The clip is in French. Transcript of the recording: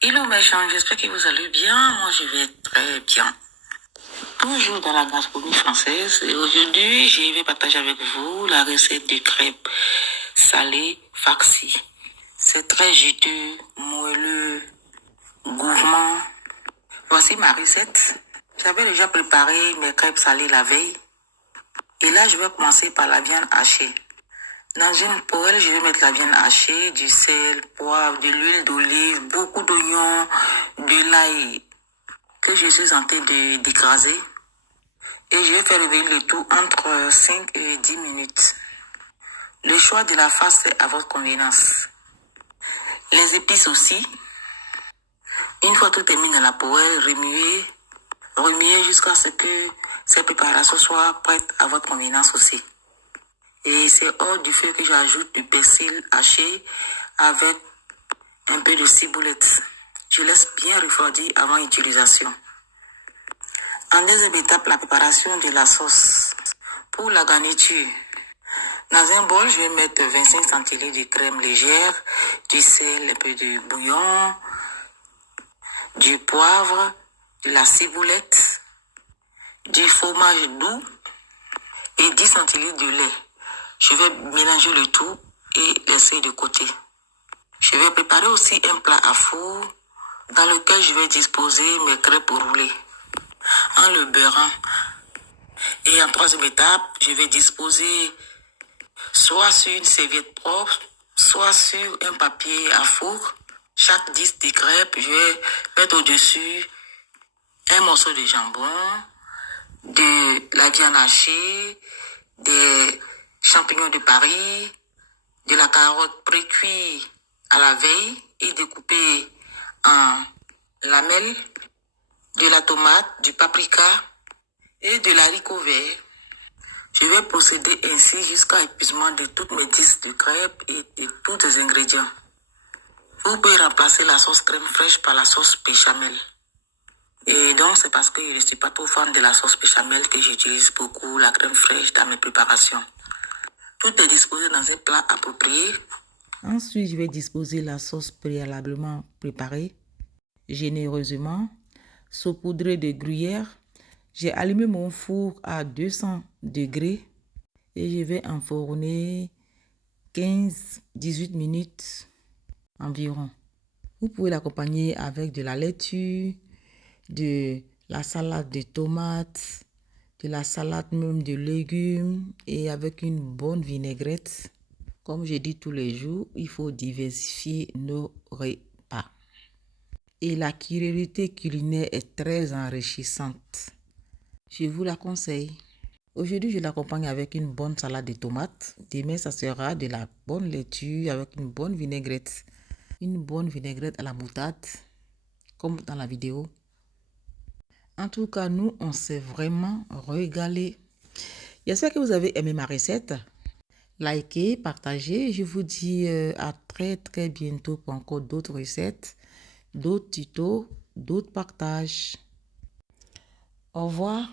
Hello mes gens, j'espère que vous allez bien. Moi, je vais très bien. Toujours dans la gastronomie française. Et aujourd'hui, je vais partager avec vous la recette de crêpes salées farcies. C'est très juteux, moelleux, gourmand. Voici ma recette. J'avais déjà préparé mes crêpes salées la veille. Et là, je vais commencer par la viande hachée. Dans une poêle, je vais mettre la viande hachée, du sel, poivre, de l'huile d'olive, beaucoup d'oignons, de l'ail que je suis en train d'écraser. Et je vais faire revenir le tout entre 5 et 10 minutes. Le choix de la farce est à votre convenance. Les épices aussi. Une fois tout est mis dans la poêle, remuez jusqu'à ce que ces préparations soient prêtes à votre convenance aussi. Et c'est hors du feu que j'ajoute du persil haché avec un peu de ciboulette. Je laisse bien refroidir avant utilisation. En deuxième étape, la préparation de la sauce. Pour la garniture, dans un bol, je vais mettre 25 centilitres de crème légère, du sel, un peu de bouillon, du poivre, de la ciboulette, du fromage doux et 10 centilitres de lait. Je vais mélanger le tout et laisser de côté. Je vais préparer aussi un plat à four dans lequel je vais disposer mes crêpes roulées en le beurrant. Et en troisième étape, je vais disposer soit sur une serviette propre, soit sur un papier à four. Chaque disque de crêpes, je vais mettre au-dessus un morceau de jambon, de la viande hachée, des champignons de Paris, de la carotte pré-cuite à la veille et découpée en lamelles, de la tomate, du paprika et de l'haricot vert. Je vais procéder ainsi jusqu'à épuisement de toutes mes disques de crêpes et de tous les ingrédients. Vous pouvez remplacer la sauce crème fraîche par la sauce béchamel. Et donc, c'est parce que je ne suis pas trop fan de la sauce béchamel que j'utilise beaucoup la crème fraîche dans mes préparations. Tout est disposé dans un plat approprié. Ensuite, je vais disposer la sauce préalablement préparée, généreusement, saupoudrée de gruyère. J'ai allumé mon four à 200 degrés et je vais enfourner 15-18 minutes environ. Vous pouvez l'accompagner avec de la laitue, de la salade de tomates, de la salade même de légumes et avec une bonne vinaigrette. Comme je dis tous les jours, il faut diversifier nos repas. Et la curiosité culinaire est très enrichissante. Je vous la conseille. Aujourd'hui, je l'accompagne avec une bonne salade de tomates. Demain, ça sera de la bonne laitue avec une bonne vinaigrette. Une bonne vinaigrette à la moutarde, comme dans la vidéo. En tout cas, nous, on s'est vraiment régalé. J'espère que vous avez aimé ma recette. Likez, partagez. Je vous dis à très bientôt pour encore d'autres recettes, d'autres tutos, d'autres partages. Au revoir.